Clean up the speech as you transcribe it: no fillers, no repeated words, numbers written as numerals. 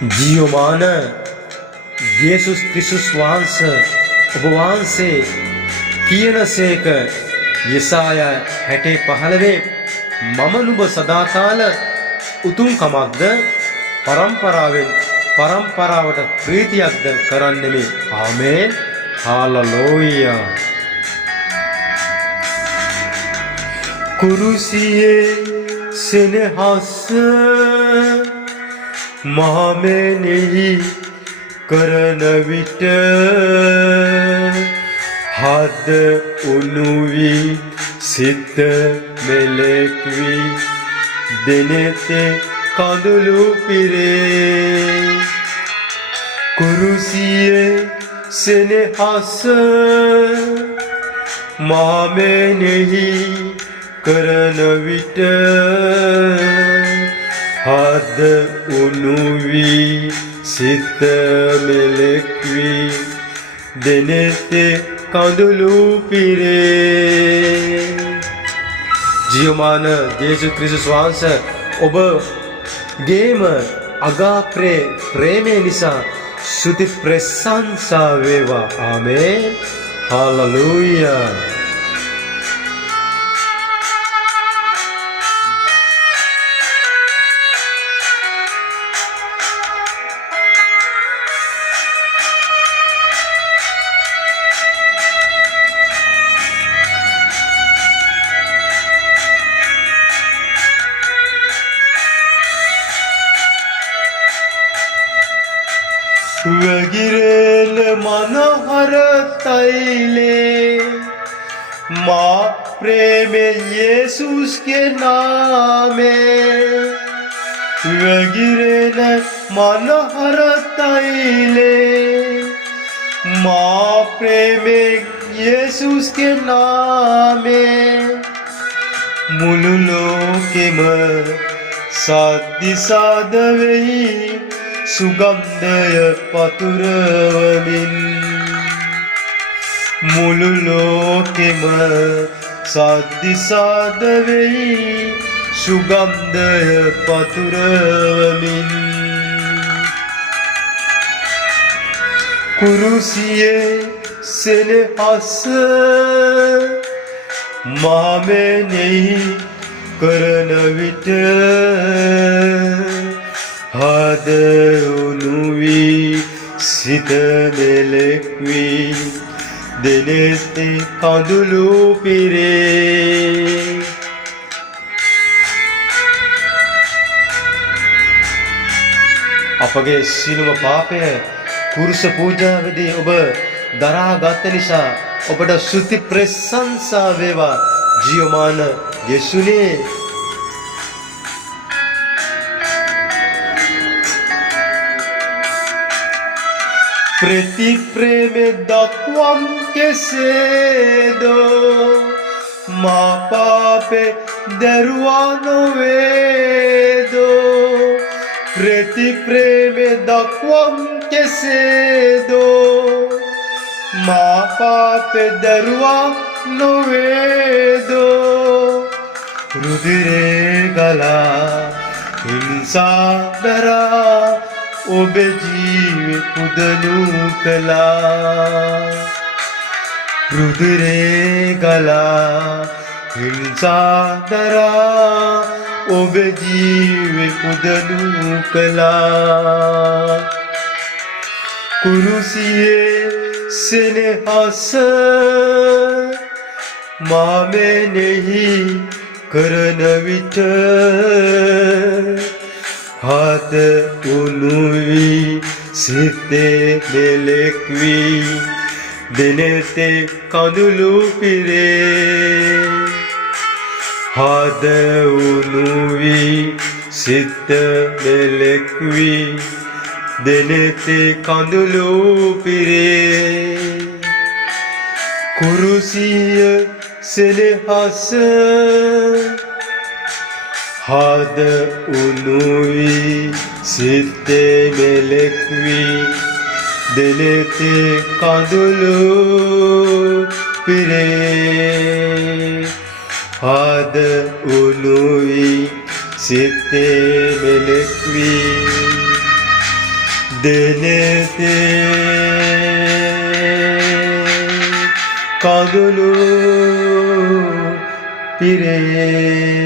ජීවමාන යේසුස් ක්‍රිස්තුස් වහන්සේ ඔබ වහන්සේ කියනසේක යෙසායා 60:15 මම නුඹ සදාකාල උතුම් කමක්ද පරම්පරාවෙන් පරම්පරාවට ප්‍රීතියක්ද කරන්නෙමි. ආමේන්. හාලලූයා. කුරුසියේ සෙනෙහස මහමෙනෙහි කරන විට හද උණු වී සිත මෙලෙක් වී දෙනෙතේ කඳුළු පිරේ. කුරුසියේ සෙනෙහස මහමෙනෙහි කරන විට හද උණු වී සිත මෙලෙක් වී දෙනෙතේ කඳුළු පිරේ. ජීවමාන යේසුස් ක්‍රිස්තුස් වහන්සේ ඔබගේම අගාප්‍රේ ප්‍රේමය නිසා ස්තුති ප්‍රශංසා වේවා. ආමේන්. හාලලූයා. වැගිරෙන මනහර තෛලේ මා ප්‍රේමේ යේසුස්ගේ නාමේ. වැගිරෙන මනහර තෛලේ මා ප්‍රේමේ යේසුස්ගේ නාමේ. මුළු ලෝකෙම සද්දිසාද වෙයි සුගන්ධය පතුරවමින්. මුළු ලෝකෙම සද්දිසාද වෙයි සුගන්ධය පතුරවමින්. කුරුසියේ සෙනෙහස මහමෙනෙහි කරන විට හද උණු වී සිත මෙලෙක් වී දෙනෙතේ කඳුළු පිරේ. අපගේ සියලුම පාපය කුරුස පූජාවේදී ඔබ දරාගත් නිසා ඔබට ස්තුති ප්‍රශංසා වේවා. ජීවමාන යේසුනේ ප්‍රති ප්‍රේමේ දක්වම් කෙසේදෝ මා පාපේ දරුවා නොවේදෝ. ප්‍රති ප්‍රේමේ දක්වම් කෙසේදෝ මා පාපේ දරුවා නොවේදෝ. රුධිරේ ගලා හිංසා දරා ඔබ ජීවි පුදනු කළා. රුධිරේ ගලා හිංසා දරා ඔබ ජීවි පුදනු කළා. කුරුසියේ සෙනෙහස මහමෙනෙහි කරන විට හද උණු වී සිතේ මෙලෙක් වී දෙනෙතේ කඳුළු පිරේ. හද උණු වී සිත මෙලෙක් වී දෙනෙතේ කඳුළු පිරේ. කුරුසිය සෙනෙහස හද උණු වී සිතේ මෙලෙක් වී දෙනෙතේ කඳුළු පිරේ. හද උණු වී සිතේ මෙලෙක් වී දෙනෙතේ කඳුළු පිරේ